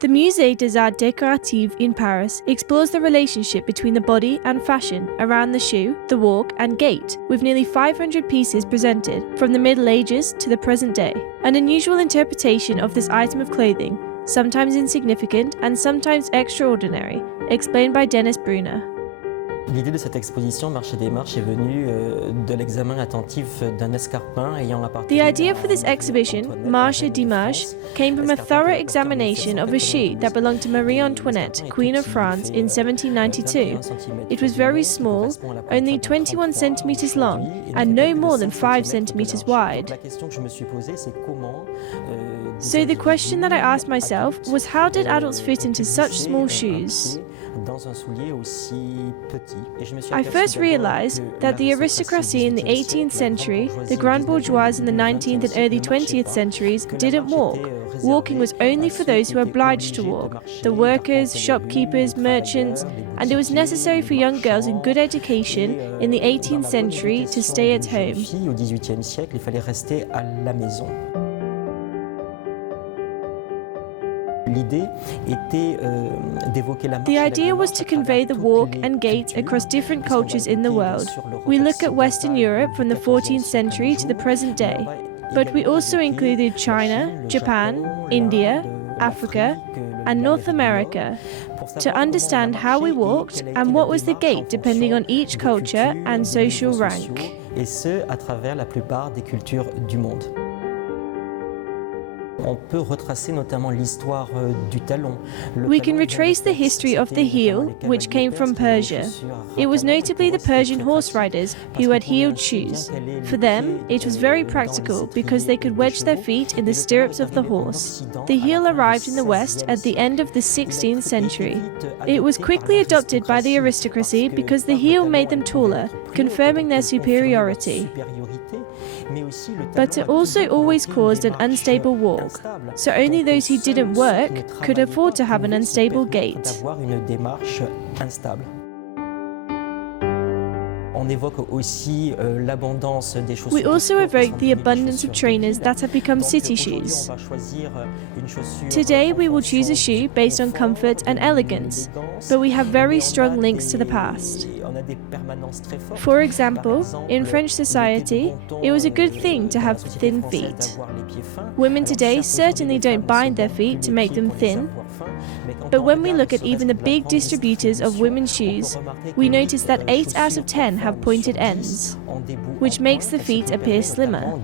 The Musée des Arts Décoratifs in Paris explores the relationship between the body and fashion around the shoe, the walk, and gait, with nearly 500 pieces presented, from the Middle Ages to the present day. An unusual interpretation of this item of clothing, sometimes insignificant and sometimes extraordinary, explained by Dennis Brunner. L'idée de cette exposition Marche et démarche est venue de l'examen attentif d'un escarpin ayant appartenu. The idea for this exhibition, Marche et démarche, came from a thorough examination of a shoe that belonged to Marie Antoinette, Queen of France, in 1792. It was very small, only 21 centimeters long, and no more than 5 centimeters wide. So the question that I asked myself was, how did adults fit into such small shoes? I first realized that the aristocracy in the 18th century, the grand bourgeois in the 19th and early 20th centuries didn't walk. Walking was only for those who were obliged to walk, the workers, shopkeepers, merchants, and it was necessary for young girls in good education in the 18th century to stay at home. The idea was to convey the walk and gait across different cultures in the world. We look at Western Europe from the 14th century to the present day, but we also included China, Japan, India, Africa, and North America to understand how we walked and what was the gait depending on each culture and social rank. Et ce, à travers la plupart des cultures du monde. We can retrace the history of the heel, which came from Persia. It was notably the Persian horse riders who had heeled shoes. For them, it was very practical because they could wedge their feet in the stirrups of the horse. The heel arrived in the West at the end of the 16th century. It was quickly adopted by the aristocracy because the heel made them taller, confirming their superiority. But it also always caused an unstable walk, so only those who didn't work could afford to have an unstable gait. We also evoke the abundance of trainers that have become city shoes. Today we will choose a shoe based on comfort and elegance, but we have very strong links to the past. For example, in French society, it was a good thing to have thin feet. Women today certainly don't bind their feet to make them thin, but when we look at even the big distributors of women's shoes, we notice that 8 out of 10 have pointed ends, which makes the feet appear slimmer.